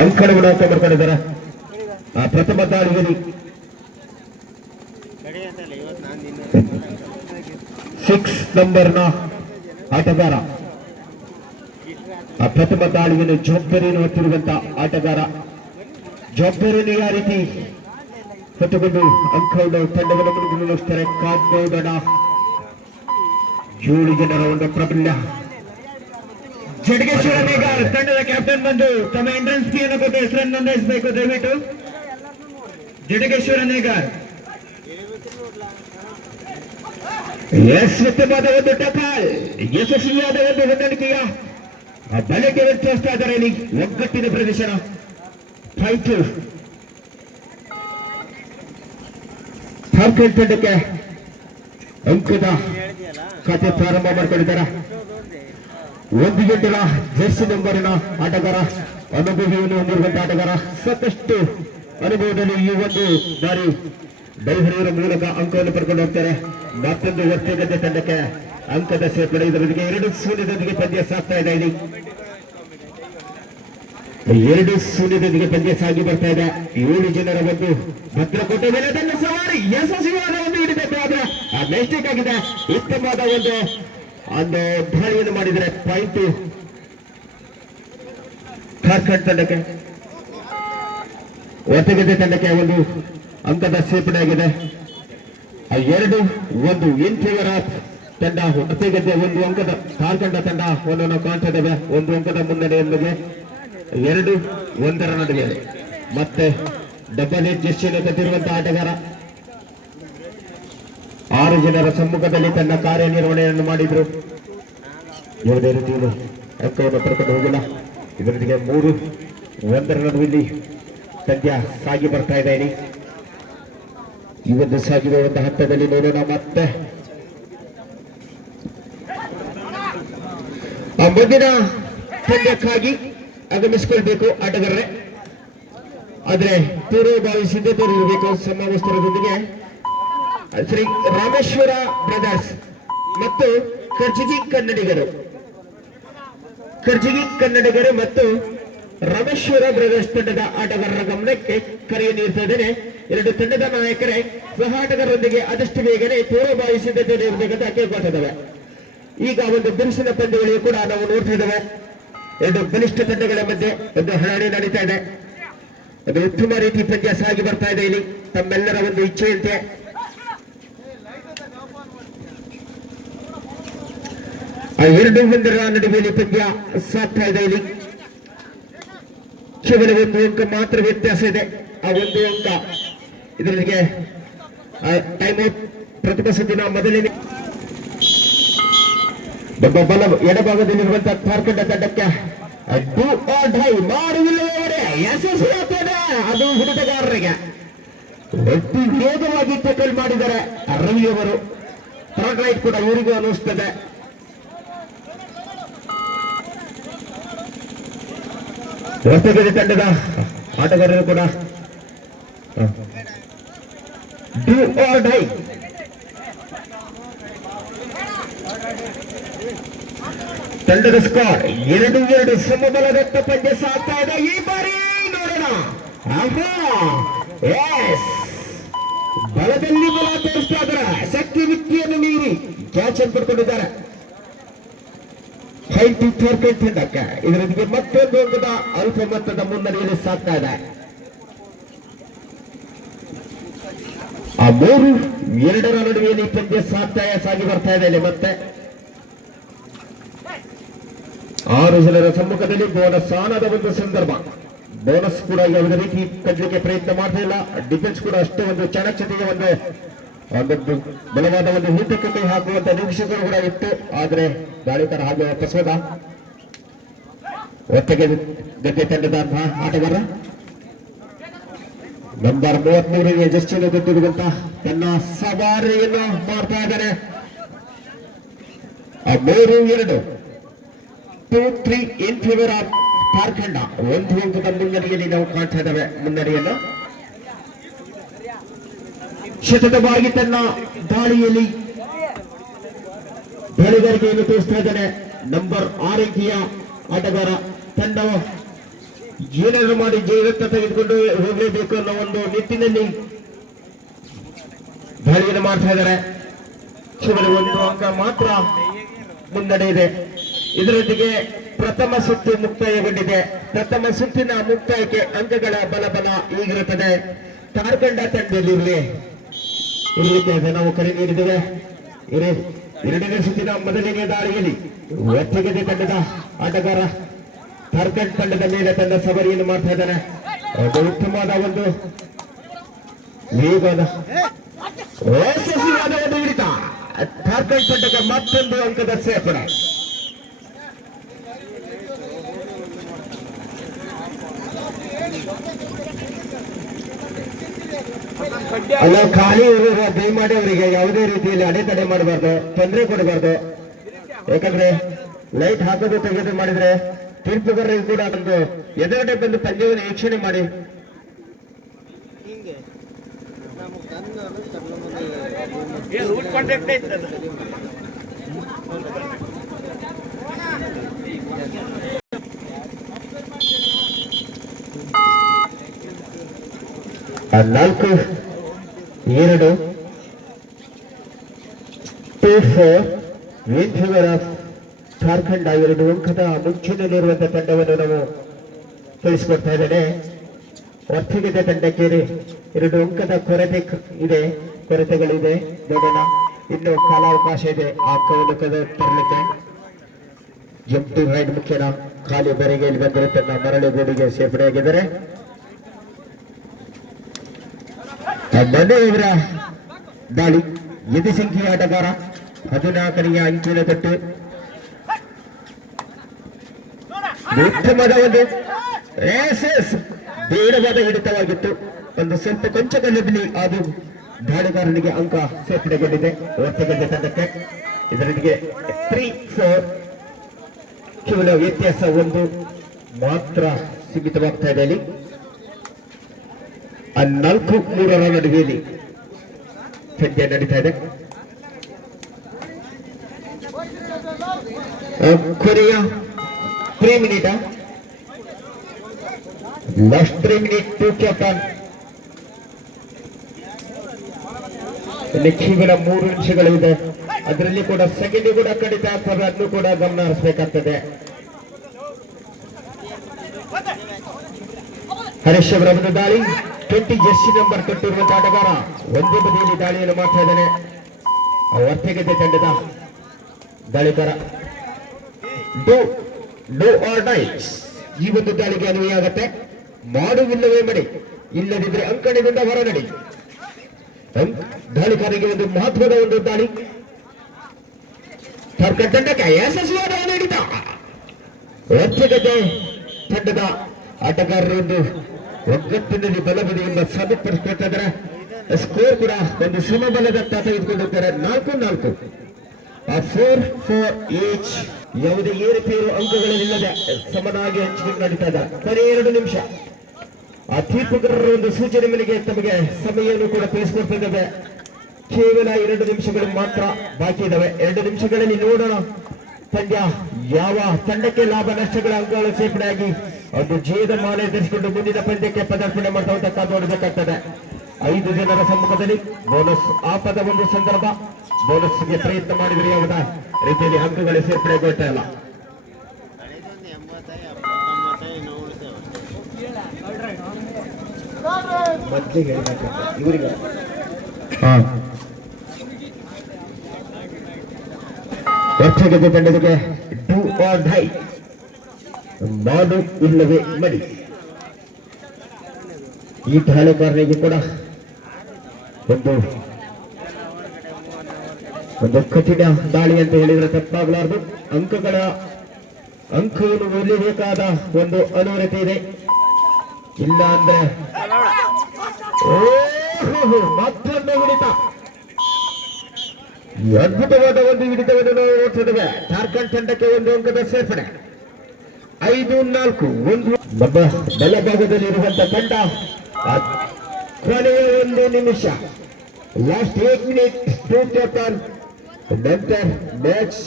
ಅಂಕಣವನ್ನು ತೆಗೆದುಕೊಂಡಿದ್ದಾರೆ. ಪ್ರಥಮ ದಾಳಿಯಲ್ಲಿ 6 ನಂಬರ್ನ ಆಟಗಾರ, ಪ್ರಥಮ ದಾಳಿಯನ್ನು ಜವಾಬ್ದಾರಿಯನ್ನು ಹೊತ್ತಿರುವಂತಹ ಆಟಗಾರ. ಜವಾಬ್ದಾರಿಯನ್ನು ಯಾವ ರೀತಿ ಹೊತ್ತುಕೊಂಡು ಅಂಕವನ್ನು ತಂಡವನ್ನು ಮುನ್ನಡೆಸುತ್ತಾರೆ ಕಾದ್ಬೋದಣ. 7 ಜನರ ಒಂದು ಪ್ರಾಬಲ್ಯ. ಜಡಗೇಶ್ವರ ನೇಗಾರ್ ತಂಡದ ಕ್ಯಾಪ್ಟನ್ ಬಂದು ತಮ್ಮ ಎಂಟ್ರೆನ್ಸ್ ಫೀಯನ್ನು ಕೊಟ್ಟು ಹೆಸರನ್ನು ನೋಂದಾಯಿಸಬೇಕು ದಯವಿಟ್ಟು. ಜಡಗೇಶ್ವರ ನೇಗಾರ್ ಉತ್ತಮವಾದ ಒಂದು ಟಕಾಲ್, ಯಶಸ್ವಿಯಾದ ಒಂದು ಹೊಂದಾಣಿಕೆಯ ಬಲಕ್ಕೆ ವ್ಯತ್ಯಾಸ್ತಾ ಇದ್ದಾರೆ. ಇಲ್ಲಿ ಒಗ್ಗಟ್ಟಿನ ಪ್ರದರ್ಶನ. ಫೈಟು ಟಾರ್ಗೆಟ್ ತಂಡಕ್ಕೆ ಅಂಕದ ಖಾತೆ ಪ್ರಾರಂಭ ಮಾಡಿಕೊಂಡಿದ್ದಾರೆ. 1 ಗಂಟೆಗಳ ಜರ್ಸಿ ನಂಬರಿನ ಆಟಗಾರ, ಅನುಭವಿಯನ್ನು ಹೊಂದಿರುವಂತಹ ಆಟಗಾರ. ಸಾಕಷ್ಟು ಅನುಭವದಲ್ಲಿ ಈ ಒಂದು ದಾರಿ ಬೈಹರಿಯವರ ಮೂಲಕ ಅಂಕವನ್ನು ಪಡ್ಕೊಂಡು ಹೋಗ್ತಾರೆ. ಮತ್ತೊಂದು ವರ್ಷಗದ್ದೆ ತಂಡಕ್ಕೆ ಅಂಕದ ಸೇರ್ಪಡೆ. ಇದರೊಂದಿಗೆ 2-0 ಪಂದ್ಯ ಸಾಗ್ತಾ ಇದೆ. ಇಲ್ಲಿ 2-0 ಪಂದ್ಯ ಸಾಗಿ ಬರ್ತಾ ಇದೆ. 7 ಜನರ ಒಂದು ಭದ್ರಕೋಟೆ ಮೇಲೆ ತನ್ನ ಸವಾರಿ ಯಶಸ್ವಿಯಾದ ಒಂದು ಹಿಡಿದಾದ್ರೆ ಆ ಮಿಸ್ಟೇಕ್ ಆಗಿದೆ. ಉತ್ತಮವಾದ ಒಂದು ದಾಳಿಯನ್ನು ಮಾಡಿದರೆ ಪಾಯಿಂಟ್ ಕಾರ್ಕಟ್ ತಂಡಕ್ಕೆ. ಹೊಸಗದ್ದೆ ತಂಡಕ್ಕೆ ಒಂದು ಅಂಕದ ಸೇರ್ಪಡೆ ಆಗಿದೆ. 2-1 ಇನ್ ಫೇವರ್ ಆಫ್ ತಂಡ. ಹೊಸಗದ್ದೆ 1 ಅಂಕದ, ಕಾರ್ಕಂಡ ತಂಡ ಒಂದನ್ನು ಕಾಣ್ತಾ ಇದ್ದೇವೆ. 1 ಅಂಕದ ಮುನ್ನಡೆಯೊಂದಿಗೆ 2-1 ನಡುವೆ ಮತ್ತೆ ಡಬಲ್ ಏಟ್ ಜೆಸ್ಟಿಯನ್ನು ಕಟ್ಟಿರುವಂತಹ ಆಟಗಾರ 6 ಜನರ ಸಮ್ಮುಖದಲ್ಲಿ ತನ್ನ ಕಾರ್ಯನಿರ್ವಹಣೆಯನ್ನು ಮಾಡಿದ್ರು. ಯಾವುದೇ ರೀತಿಯಲ್ಲಿ ಅಂಕವನ್ನು ಪಡ್ಕೊಂಡು ಹೋಗಿಲ್ಲ. ಇದರೊಂದಿಗೆ 3-1 ನಡುವೆ ಪಂದ್ಯ ಸಾಗಿ ಬರ್ತಾ ಇದೆ. ಈ ಒಂದು ಸಾಗಿದ ಒಂದು ಹಂತದಲ್ಲಿ ನೋಡೋಣ. ಮತ್ತೆ ಮುಂದಿನ ಪಂದ್ಯಕ್ಕಾಗಿ ಆಗಮಿಸಿಕೊಳ್ಬೇಕು ಆಟಗಾರರೇ. ಆದ್ರೆ ಪೂರ್ವಭಾವಿ ಸಿದ್ಧತೆ ಇರಬೇಕು. ಸಮವಸ್ತ್ರದೊಂದಿಗೆ ಶ್ರೀ ರಾಮೇಶ್ವರ ಬ್ರದರ್ಸ್ ಮತ್ತು ಕರ್ಜಿಗಿ ಕನ್ನಡಿಗರು ಮತ್ತು ರಾಮೇಶ್ವರ ಬ್ರದರ್ಸ್ ತಂಡದ ಆಟಗಾರರ ಗಮನಕ್ಕೆ ಕರೆ ನೀಡ್ತಾ ಇದ್ದೇನೆ. 2 ತಂಡದ ನಾಯಕರೇ ಸಹ ಆಟಗಾರರೊಂದಿಗೆ ಆದಷ್ಟು ಬೇಗನೆ ಪೂರ್ವಭಾವಿ ಸಿದ್ಧತೆ ಇರಬೇಕಂತ ಕೇಳ್ಕೊಳ್ತಿದ್ದೇವೆ. ಈಗ ಒಂದು ಬಿರುಸಿನ ಪಂದ್ಯಗಳಿಗೂ ಕೂಡ ನಾವು ನೋಡ್ತಾ ಇದ್ದೇವೆ. 2 ಬಲಿಷ್ಠ ತಂಡಗಳ ಮಧ್ಯೆ ಒಂದು ಹಣಾಣಿ ನಡೀತಾ ಇದೆ. ಅದು ಉತ್ತಮ ರೀತಿ ಪಂದ್ಯ ಸಾಗಿ ಬರ್ತಾ ಇದೆ. ಇಲ್ಲಿ ತಮ್ಮೆಲ್ಲರ ಒಂದು ಇಚ್ಛೆಯಂತೆ 2-1 ನಡುವೆ ಪಂದ್ಯ ಸಾಗ್ತಾ ಇದೆ. ಇಲ್ಲಿ ಕೇವಲ 1 ಅಂಕ ಮಾತ್ರ ವ್ಯತ್ಯಾಸ ಇದೆ. ಆ 1 ಅಂಕ ಇದರೊಂದಿಗೆ ಟೈಮ್ ಔಟ್. ಪ್ರಥಮ ಸುತ್ತಿನ ಮೊದಲನೇ ಬಲ ಎಡಭಾಗದಲ್ಲಿರುವಂತಹ ಕಾರ್ಕಂಡ ತಂಡಕ್ಕೆ ಮಾಡುವುದಿಲ್ಲವರೇ ಯಶಸ್ವಿಯಾಗ್ತದೆ. ಅದು ಹುಡುಗಗಾರರಿಗೆ ಅತಿ ವೇಗವಾಗಿ ಟೆಕಲ್ ಮಾಡಿದ್ದಾರೆ ರವಿಯವರು. ಥರ್ಡ್ ರೈಟ್ ಕೂಡ ಇವರಿಗೂ ಅನ್ನಿಸ್ತದೆ. ಹೊಸಗದ್ದೆ ತಂಡದ ಆಟಗಾರರು ಕೂಡ ಡೂ ಆರ್ ಡೈ. ತಂಡದ ಸ್ಕೋರ್ 2-2 ಸಮಬಲದತ್ತ ಪಂದ್ಯ ಸಾಗ್ತಾ ಇದೆ. ಈ ಬಾರಿ ನೋಡೋಣ. ಬಲದಲ್ಲಿ ಬಲ ತೋರಿಸ್ತಾ ಇದ್ದಾರೆ. ಶಕ್ತಿ ಮಿತಿಯನ್ನು ಮೀರಿ ಕ್ಯಾಚ್ ಅನ್ನು ಪಡ್ಕೊಂಡಿದ್ದಾರೆ. ತಂಡಕ್ಕೆ ಇದರೊಂದಿಗೆ ಮತ್ತೊಂದು ಅಂಕದ ಅಲ್ಪ ಮೊತ್ತದ ಮುನ್ನಡೆಯಲ್ಲಿ ಸಾಗ್ತಾ ಇದೆ. ಆ 3-2 ನಡುವೆ ಪಂದ್ಯ ಸಾಗಿ ಬರ್ತಾ ಇದೆ. ಇಲ್ಲಿ ಮತ್ತೆ 6 ಜನರ ಸಮ್ಮುಖದಲ್ಲಿ ಬೋನಸ್ ಆನದ ಒಂದು ಸಂದರ್ಭ. ಬೋನಸ್ ಕೂಡ ಯಾವುದೇ ರೀತಿ ಕಟ್ಟಲಿಕ್ಕೆ ಪ್ರಯತ್ನ ಮಾಡ್ತಾ ಇಲ್ಲ. ಡಿಫೆನ್ಸ್ ಕೂಡ ಅಷ್ಟೇ ಒಂದು ಚಾಣಕ್ಷತೆಗೆ ಒಂದು ಬಲವಾದ ಒಂದು ಹೂಟಕ್ಕೆ ಕೈ ಹಾಕುವಂತ ನಿರೀಕ್ಷೆಗಳು ಕೂಡ ಇತ್ತು. ಆದರೆ ದಾಳಿಕರ ಹಾಗೆ ವಾಪಸ್ ಹೋದ. ಒಟ್ಟಿಗೆ ಗದ್ದೆ ತಂಡದ ಆಟಗಾರ ನಂಬರ್ 33 ಜಸ್ಟಿಯನ್ನು ಗೆದ್ದಿರುವಂತ ತನ್ನ ಸವಾರಿಯನ್ನು ಮಾಡ್ತಾ ಇದ್ದಾರೆ. 3-2 2-3 ಇನ್ ಫೇವರ್ ಆಫ್ ಕಾರ್ಕಂಡ. 1 ಅಂಕದ ಮುನ್ನಡೆಯಲ್ಲಿ ನಾವು ಕಾಣ್ತಾ ಇದ್ದೇವೆ. ಮುನ್ನಡೆಯನ್ನು ಶತಕವಾಗಿ ತನ್ನ ದಾಳಿಯಲ್ಲಿ ದಾಳಿಗಾರಿಕೆಯನ್ನು ತೋರಿಸ್ತಾ ಇದ್ದಾನೆ ನಂಬರ್ 6 ಅಂಕಿಯ ಆಟಗಾರ. ತಂಡ ಏನಾದರೂ ಮಾಡಿ ಜಯದತ್ತ ತೆಗೆದುಕೊಂಡು ಹೋಗಲೇಬೇಕು ಅನ್ನೋ ಒಂದು ನಿಟ್ಟಿನಲ್ಲಿ ದಾಳಿಯನ್ನು ಮಾಡ್ತಾ ಇದ್ದಾರೆ. ಕೇವಲ ಒಂದು ಅಂಕ ಮಾತ್ರ ಮುನ್ನಡೆ ಇದೆ. ಇದರೊಂದಿಗೆ ಪ್ರಥಮ ಸುತ್ತು ಮುಕ್ತಾಯಗೊಂಡಿದೆ. ಪ್ರಥಮ ಸುತ್ತಿನ ಮುಕ್ತಾಯಕ್ಕೆ ಅಂಕಗಳ ಬಲ ಈಗಿರುತ್ತದೆ. ತಾರ್ಕಂಡ ತಂಡದಲ್ಲಿ ಇರಲಿಕ್ಕೆ ನಾವು ಕರೆ ನೀಡಿದ್ದೇವೆ. ಎರಡನೇ ಸುತ್ತಿನ ಮೊದಲನೇ ದಾಳಿಯಲ್ಲಿ ಒಟ್ಟಿಗೆ ತಂಡದ ಆಟಗಾರ ತಾರ್ಕಂಡ್ ತಂಡದ ಮೇಲೆ ತನ್ನ ಸವಾರಿಯನ್ನು ಮಾಡ್ತಾ ಇದ್ದಾನೆ. ಒಂದು ಉತ್ತಮವಾದ ಒಂದು ವೇಗದ ಯಶಸ್ವಿಯಾದ ಒಂದು ಹಿಡಿತ. ತಾರ್ಕಂಡ್ ತಂಡಕ್ಕೆ ಮತ್ತೊಂದು ಅಂಕದ ಸೇರ್ಪಡೆ. ಅಲ್ಲ, ಖಾಲಿ ಇರುವ ದಯಮಾಡಿ ಅವರಿಗೆ ಯಾವುದೇ ರೀತಿಯಲ್ಲಿ ಅಡೆತಡೆ ಮಾಡಬಾರ್ದು, ತೊಂದರೆ ಕೊಡಬಾರ್ದು. ಯಾಕಂದ್ರೆ ಲೈಟ್ ಹಾಕೋದು ತೆಗೆದು ಮಾಡಿದ್ರೆ ತೀರ್ಪುಗಾರರಿಗೆ ಕೂಡ ಒಂದು ಎದುರುಗಡೆ ಬಂದು ಪಂದ್ಯವನ್ನು ವೀಕ್ಷಣೆ ಮಾಡಿ. ನಾಲ್ಕು 2 2-4 ವಿನ್ ಫೇವರ್ ಆಫ್ ಜಾರ್ಖಂಡ್. 2 ಅಂಕದ ಮುಂಚಿನಲ್ಲಿರುವಂತಹ ತಂಡವನ್ನು ನಾವು ತಿಳಿಸಿಕೊಡ್ತಾ ಇದ್ದೇನೆ. ಒಟ್ಟಿಗೆ ತಂಡಕ್ಕೆ 2 ಅಂಕದ ಕೊರತೆಗಳಿದೆ. ನೋಡೋಣ, ಇನ್ನು ಕಾಲಾವಕಾಶ ಇದೆ ಆ ಅಂಕವನ್ನು ತರಲಿಕ್ಕೆ. ಜಂಪ್ ಟು ರೈಡ್ ಮುಖ್ಯನ ಖಾಲಿ ಬರೆಗೆಯಲ್ಲಿ ಬಂದರೆ ತನ್ನ ಮರಳುಗೂಡಿಗೆ ಸೇರ್ಪಡೆಯಾಗಿದ್ದಾರೆ. ಮನೆಯವರ ದಾಳಿ ಯತಿ ಸಂಖ್ಯೆಯ ಆಟಗಾರ 14ನೇ ಅಂಕಿನ ತಟ್ಟು. ಉತ್ತಮದ ಒಂದು ಬೇಡವಾದ ಹಿಡಿತವಾಗಿತ್ತು. ಒಂದು ಸ್ವಲ್ಪ ಕೊಂಚ ಕಲ್ಲದಲ್ಲಿ ಅದು ದಾಳಿಗಾರನಿಗೆ ಅಂಕ ಸೇರ್ಪಡೆಗೊಂಡಿದೆ ಒತ್ತಗಡ್ಡೆ ತಂಡಕ್ಕೆ. ಇದರೊಂದಿಗೆ 3-4 ಕೇವಲ ವ್ಯತ್ಯಾಸ ಒಂದು ಮಾತ್ರ ಸೀಮಿತವಾಗ್ತಾ ಇದೆ. ಅಲ್ಲಿ 4-3 ನಡುವೆಯಲ್ಲಿ ಪಂದ್ಯ ನಡೀತಾ ಇದೆ. ಕೊನೆಯ 3 minute, last 3 minute to captain. ಇಲ್ಲಿ ಕೇವಲ 3 ನಿಮಿಷಗಳಿದೆ. ಅದರಲ್ಲಿ ಕೂಡ ಸೆಕೆಂಡ್ ಕೂಡ ಕಡಿತ ಆಗ್ತದೆ, ಅದನ್ನು ಕೂಡ ಗಮನ ಹರಿಸಬೇಕಾಗ್ತದೆ. ಹರೀಶ್ ಅವರ ಒಂದು ದಾಳಿ 20 ಜರ್ಸಿ ನಂಬರ್ ಕೊಟ್ಟಿರುವಂತಹ ಆಟಗಾರ ಒಂದೇ ಬದಿಯಲ್ಲಿ ದಾಳಿಯನ್ನು ಮಾಡ್ತಾ ಇದ್ದಾನೆ. ಒಟ್ಟಿಗೆ ತಂಡದ ದಾಳಿಗಾರ ಡೋ ಆರ್ ಡೈ ಈ ಒಂದು ದಾಳಿಗೆ ಅನ್ವಯ ಆಗತ್ತೆ. ಮಾಡುವಿಲ್ಲವೇ ಮಡಿ, ಇಲ್ಲದಿದ್ರೆ ಅಂಕಣದಿಂದ ಹೊರನಡಿ. ದಾಳಿಗಾರರಿಗೆ ಒಂದು ಮಹತ್ವದ ಒಂದು ದಾಳಿ. ತಂಡಕ್ಕೆ ಯಶಸ್ವಿಯಾದ ಹಿಡಿತ. ಒಟ್ಟಿಗೆ ತಂಡದ ಆಟಗಾರರೊಂದು ಒಗ್ಗಟ್ಟಿನಲ್ಲಿ ಬಲಬದಿಯಿಂದ ಸಾಬೀತುಪಡಿಸ್ಕೊಳ್ತಾ ಇದ್ದಾರೆ. ಸ್ಕೋರ್ ಕೂಡ ಒಂದು ಸಮಬಲದತ್ತ ತೆಗೆದುಕೊಂಡಿದ್ದಾರೆ. 4-4 4-4 ಈಚ್. ಯಾವುದೇ ಏರುಪೇರು ಅಂಕಗಳಿಲ್ಲದೆ ಸಮನಾಗಿ ಹಂಚಿಕೆ ನಡೀತಾ ಇದೆ. ಕೊನೆ 2 ನಿಮಿಷ. ಆ ತೀರ್ಪುಗಾರರ ಒಂದು ಸೂಚನೆ ಮೇರೆಗೆ ತಮಗೆ ಸಮಯವನ್ನು ಕೂಡ ತಿಳಿಸಿಕೊಡ್ತಿದ್ದೇವೆ. ಕೇವಲ 2 ನಿಮಿಷಗಳು ಮಾತ್ರ ಬಾಕಿ ಇದ್ದಾವೆ. 2 ನಿಮಿಷಗಳಲ್ಲಿ ನೋಡೋಣ ಪಂದ್ಯ ಯಾವ ತಂಡಕ್ಕೆ ಲಾಭ ನಷ್ಟಗಳ ಅಂಕಗಳು ಸೇರ್ಪಡೆಯಾಗಿ ಒಂದು ಜಯದ ಮಾಲೆ ಧರಿಸಿಕೊಂಡು ಮುಂದಿನ ಪಂದ್ಯಕ್ಕೆ ಪದಾರ್ಪಣೆ ಮಾಡ್ತಾ ನೋಡಬೇಕಾಗ್ತದೆ. 5 ಜನರ ಸಮ್ಮುಖದಲ್ಲಿ ಬೋನಸ್ ಆಪದ ಒಂದು ಸಂದರ್ಭ. ಬೋನಸ್ಗೆ ಪ್ರಯತ್ನ ಮಾಡಿದರೆ ಯಾವುದ ರೀತಿಯಲ್ಲಿ ಅಂಕಗಳು ಸೇರ್ಪಡೆಗೊಳ್ತಾ ಇಲ್ಲ. ಇವರಿಗೆ ಒಟ್ಟಿಗೆ ತಂಡಕ್ಕೆ ಡೂ ಆರ್ ಡೈ, ಮಾಡು ಇಲ್ಲವೇ ಮಡಿ. ಈ ದಾಳಿಗಾರನಿಗೆ ಕೂಡ ಒಂದು ಕಠಿಣ ದಾಳಿ ಅಂತ ಹೇಳಿದ್ರೆ ತಪ್ಪಾಗಲಾರದು. ಅಂಕವನ್ನು ಒಲಿಬೇಕಾದ ಒಂದು ಅನುಮತಿ ಇದೆ. ಇಲ್ಲ ಅಂದ್ರೆ ಮತ್ತೊಂದು ಹಿಡಿತ, ಅದ್ಭುತವಾದ ಒಂದು ಹಿಡಿತವನ್ನು ನಾವು ನೋಡ್ತಿದ್ದೇವೆ. ಜಾರ್ಖಂಡ್ ತಂಡಕ್ಕೆ 1 ಅಂಕದ ಸೇರ್ಪಡೆ. 5-4 ಒಂದು ಬಲಭಾಗದಲ್ಲಿರುವಂತಹ ತಂಡ. ಕೊನೆಯ 1 ನಿಮಿಷ, ಲಾಸ್ಟ್ 8 ಮಿನಿಟ್ ಟು ಕ್ಯಾಪ್ಟನ್. ನಂತರ ಮ್ಯಾಚ್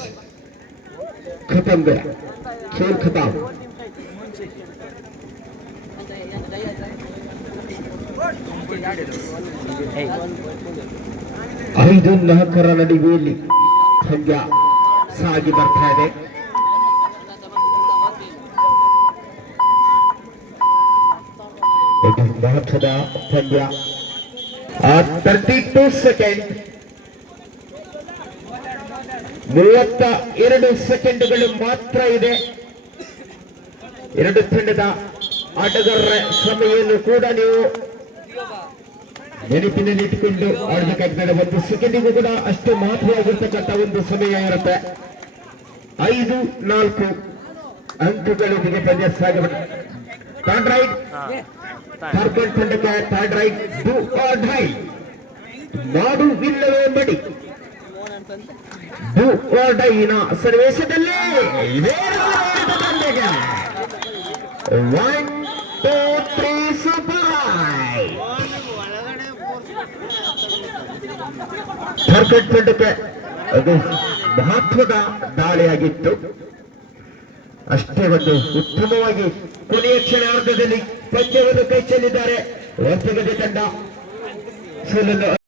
ಖತಮ್ ಗಯಾ, ಖೇಲ್ ಖತಮ್. 5-4 ನಡುವೆಯಲ್ಲಿ ಪಂದ್ಯ ಸಾಗಿ ಬರ್ತಾ ಇದೆ. ಇದು ಮಹತ್ವದ ಪಂದ್ಯ. 32 ಸೆಕೆಂಡ್, 32 ಸೆಕೆಂಡ್ಗಳು ಮಾತ್ರ ಇದೆ. ಎರಡು ತಂಡದ ಆಟಗಾರರ ಸಮಯವನ್ನು ಕೂಡ ನೀವು ನೆನಪಿನಲ್ಲಿ ಇಟ್ಟುಕೊಂಡು ಆಡಬೇಕಾಗ್ತದೆ. ಒಂದು ಸೆಕೆಂಡಿಗೂ ಕೂಡ ಅಷ್ಟು ಮಹತ್ವವಾಗಿರ್ತಕ್ಕಂಥ ಒಂದು ಸಮಯ ಇರುತ್ತೆ. 5-4 ಅಂಕಗಳೊಂದಿಗೆ ಪಂದ್ಯ ಸಾಗಬೇಕು. ಥರ್ಡ್ ರೈಟ್ ಕಾರ್ಪೊರೇಟ್ ತಂಡಕ್ಕೆ third right do or die, ಮಾಡು ಇಲ್ಲವೇ ಮಡಿ. ಡೂ ಆರ್ ಡೈನ ಸನ್ನಿವೇಶದಲ್ಲಿ 1, 2, 3 ಸೂಪರ್. ಕಾರ್ಪೊರೇಟ್ ತಂಡಕ್ಕೆ ಅದು ಮಹತ್ವದ ದಾಳಿಯಾಗಿತ್ತು. ಅಷ್ಟೇ ಒಂದು ಉತ್ತಮವಾಗಿ ಕೊನೆಯ ಕ್ಷಣಾರ್ಧದಲ್ಲಿ ಪಂದ್ಯವನ್ನು ಕೈ ಚೆಲ್ಲಿದ್ದಾರೆ. ಹೊಸಗಡೆ ತಂಡ ಸೋಲನ್ನು